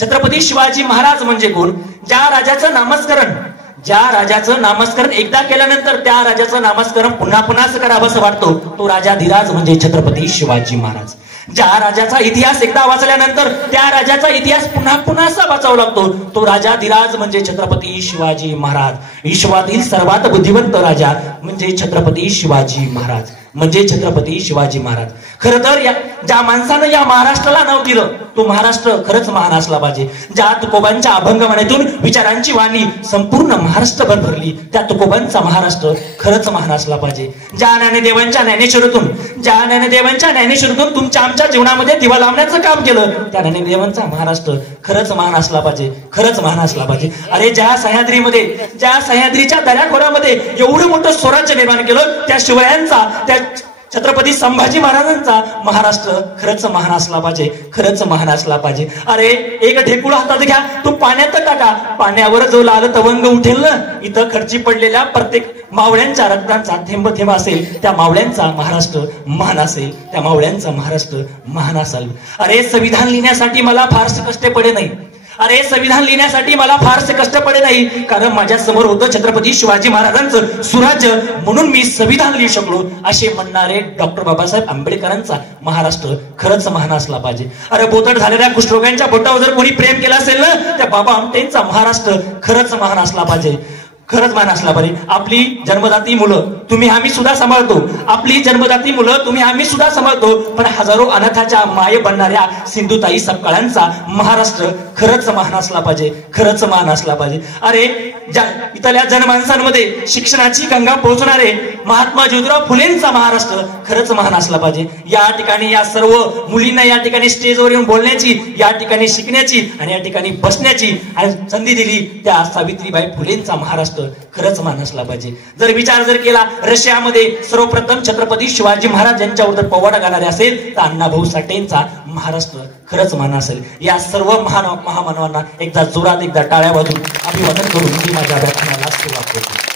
छत्रपती शिवाजी महाराज म्हणजे कोण? ज्या राजाचं नामस्मरण एकदा केल्यानंतर त्या राजाचं नामस्मरण पुन्हा पुन्हाच करावंसं वाटतो तो राजाधिराज म्हणजे छत्रपती शिवाजी महाराज. ज्या राजाचा इतिहास एकदा वाचल्यानंतर त्या राजाचा इतिहास पुन्हा पुन्हा वाचावा लागतो तो राजाधिराज म्हणजे छत्रपती शिवाजी महाराज. विश्वातील सर्वात बुद्धिवंत राजा म्हणजे छत्रपती शिवाजी महाराज म्हणजे छत्रपती शिवाजी महाराज. खरं तर ज्या माणसानं या महाराष्ट्राला नाव दिलं तो महाराष्ट्र खरंच महान असला पाहिजे. ज्या तुकोबांच्या अभंगवाणीतून विचारांची वाणी संपूर्ण महाराष्ट्रभर भरली त्या तुकोबांचा महाराष्ट्र खरंच महान असला पाहिजे. ज्या ज्ञानेदेवांच्या ज्ञानेश्वरीतून तुमच्या आमच्या जीवनामध्ये दिवा लावण्याचं काम केलं त्या ज्ञानेदेवांचा महाराष्ट्र खरंच महान असला पाहिजे. खरंच महान असला पाहिजे. अरे ज्या सह्याद्रीच्या दऱ्याखोऱ्यामध्ये एवढं मोठं स्वराज्य निर्माण केलं त्या शिवरायांचा त्या छत्रपती संभाजी महाराजांचा महाराष्ट्र खरंच महान असला पाहिजे. खरंच महान असला पाहिजे. अरे एक ढेकुळ हातात घ्या तो पाण्यात टाका पाण्यावर जो लाल तवंग उठेल ना इथं खर्ची पडलेल्या प्रत्येक मावळ्यांच्या रक्तांचा थेंब थेंब असेल त्या मावळ्यांचा महाराष्ट्र महान असेल. त्या मावळ्यांचा महाराष्ट्र महान असेल. अरे संविधान लिहिण्यासाठी मला फारसे कष्ट पडे नाही कारण माझ्या समोर होतं छत्रपती शिवाजी महाराजांचं सुराज्य म्हणून मी संविधान लिहू शकलो असे म्हणणारे डॉक्टर बाबासाहेब आंबेडकरांचा महाराष्ट्र खरंच महान असला पाहिजे. अरे बोथट झालेल्या कुष्ठरोग्यांच्या बोटावर जर कोणी प्रेम केलं असेल ना त्या बाबा आमटेंचा महाराष्ट्र खरंच महान असला पाहिजे. खरंच मान असला पाहिजे. आपली जन्मदाती मुलं तुम्ही आम्ही सुद्धा सांभाळतो पण हजारो अनाथाच्या माये बनणाऱ्या सिंधुताई सपकाळांचा महाराष्ट्र खरंच महान असला पाहिजे. खरंच महान असला पाहिजे. अरे इथल्या जनमानसांमध्ये शिक्षणाची गंगा पोहोचणारे महात्मा ज्योतिराव फुलेंचा महाराष्ट्र खरंच महान असला पाहिजे. या ठिकाणी या सर्व मुलींना या ठिकाणी स्टेजवर येऊन बोलण्याची या ठिकाणी शिकण्याची आणि या ठिकाणी बसण्याची संधी दिली त्या सावित्रीबाई फुलेंचा महाराष्ट्र खरंच महान असला पाहिजे. जर विचार केला रशियामध्ये सर्वप्रथम छत्रपती शिवाजी महाराज यांच्यावर पोवाडा घालणारे असेल तर अण्णाभाऊ साठेंचा महाराष्ट्र खरंच महान असेल. या सर्व महामानवांना एकदा जोरात एकदा टाळ्या वाजवून अभिवादन करून मी माझ्या व्याख्यानाला सुरुवात करतो.